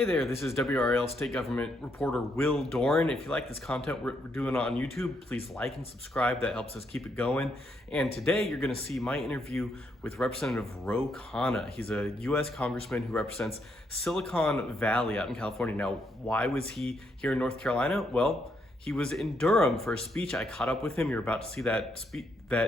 Hey there, this is WRAL State Government reporter Will Doran. If you like this content we're doing on YouTube, please like and subscribe. That helps us keep it going. And today you're going to see my interview with Representative Khanna. He's a U.S. congressman who represents Silicon Valley out in California. Now, why was he here in North Carolina? Well, he was in Durham for a speech. I caught up with him. You're about to see that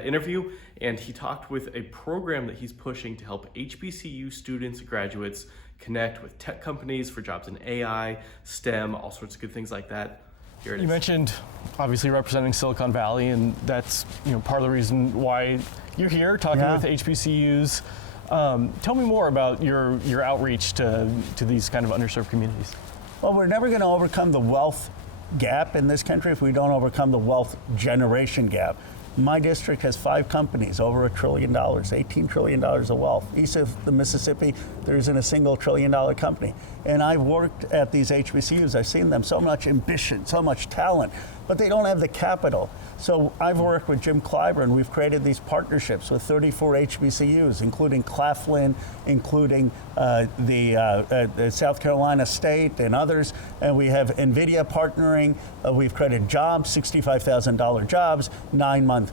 interview. And he talked with a program that he's pushing to help HBCU students and graduates connect with tech companies for jobs in AI, STEM, all sorts of good things like that. Here it is. You mentioned obviously representing Silicon Valley, and that's part of the reason why you're here talking with HBCUs. Tell me more about your outreach to these kind of underserved communities. Well, we're never going to overcome the wealth gap in this country if we don't overcome the wealth generation gap. My district has 5 companies, over $1 trillion, $18 trillion of wealth. East of the Mississippi, there isn't a single $1 trillion company. And I've worked at these HBCUs. I've seen them, so much ambition, so much talent, but they don't have the capital. So I've worked with Jim Clyburn. We've created these partnerships with 34 HBCUs, including Claflin, including the South Carolina State and others. And we have NVIDIA partnering. We've created jobs, $65,000 jobs, 9-month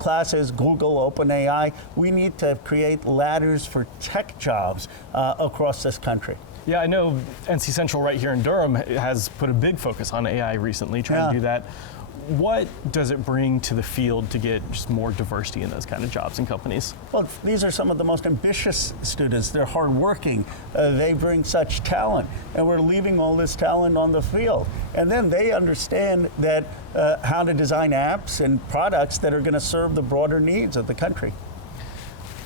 classes, Google, OpenAI. We need to create ladders for tech jobs across this country. Yeah, I know NC Central right here in Durham has put a big focus on AI recently, trying to do that. What does it bring to the field to get just more diversity in those kind of jobs and companies? Well, these are some of the most ambitious students. They're hardworking. They bring such talent, and we're leaving all this talent on the field. And then they understand that how to design apps and products that are going to serve the broader needs of the country.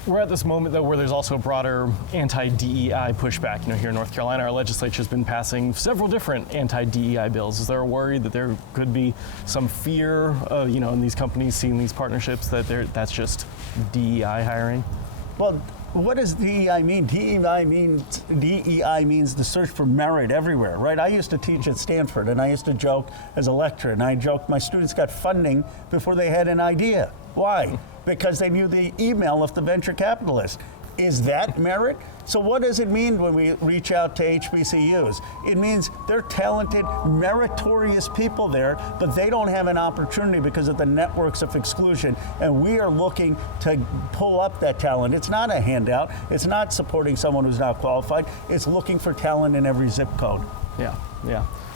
We're at this moment, though, where there's also a broader anti-DEI pushback. Here in North Carolina, our legislature has been passing several different anti-DEI bills. Is there a worry that there could be some fear, in these companies seeing these partnerships that that's just DEI hiring? Well, what does DEI mean? DEI means the search for merit everywhere, right? I used to teach at Stanford, and I used to joke as a lecturer, and I joked my students got funding before they had an idea. Why? Because they knew the email of the venture capitalist. Is that merit? So what does it mean when we reach out to HBCUs? It means they're talented, meritorious people there, but they don't have an opportunity because of the networks of exclusion. And we are looking to pull up that talent. It's not a handout. It's not supporting someone who's not qualified. It's looking for talent in every zip code. Yeah.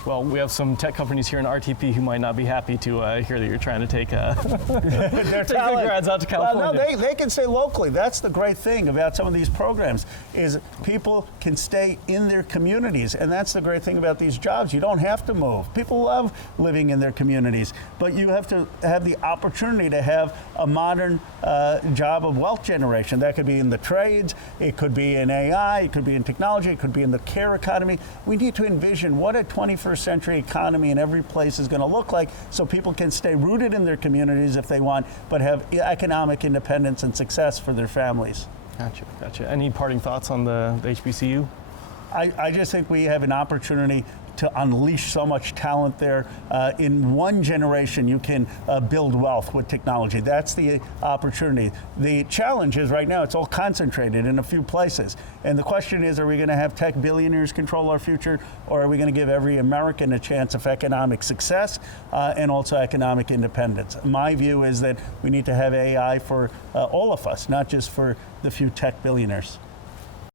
Well, we have some tech companies here in RTP who might not be happy to hear that you're trying to take their grads out to California. Well, no, they can stay locally. That's the great thing about some of these programs is people can stay in their communities, and that's the great thing about these jobs. You don't have to move. People love living in their communities, but you have to have the opportunity to have a modern job of wealth generation. That could be in the trades, it could be in AI, it could be in technology, it could be in the care economy. We need to envision what a 21st century economy in every place is going to look like so people can stay rooted in their communities if they want, but have economic independence and success for their families. Gotcha. Any parting thoughts on the HBCU? I just think we have an opportunity to unleash so much talent there. In one generation, you can build wealth with technology. That's the opportunity. The challenge is right now, it's all concentrated in a few places. And the question is, are we going to have tech billionaires control our future, or are we going to give every American a chance of economic success and also economic independence? My view is that we need to have AI for all of us, not just for the few tech billionaires.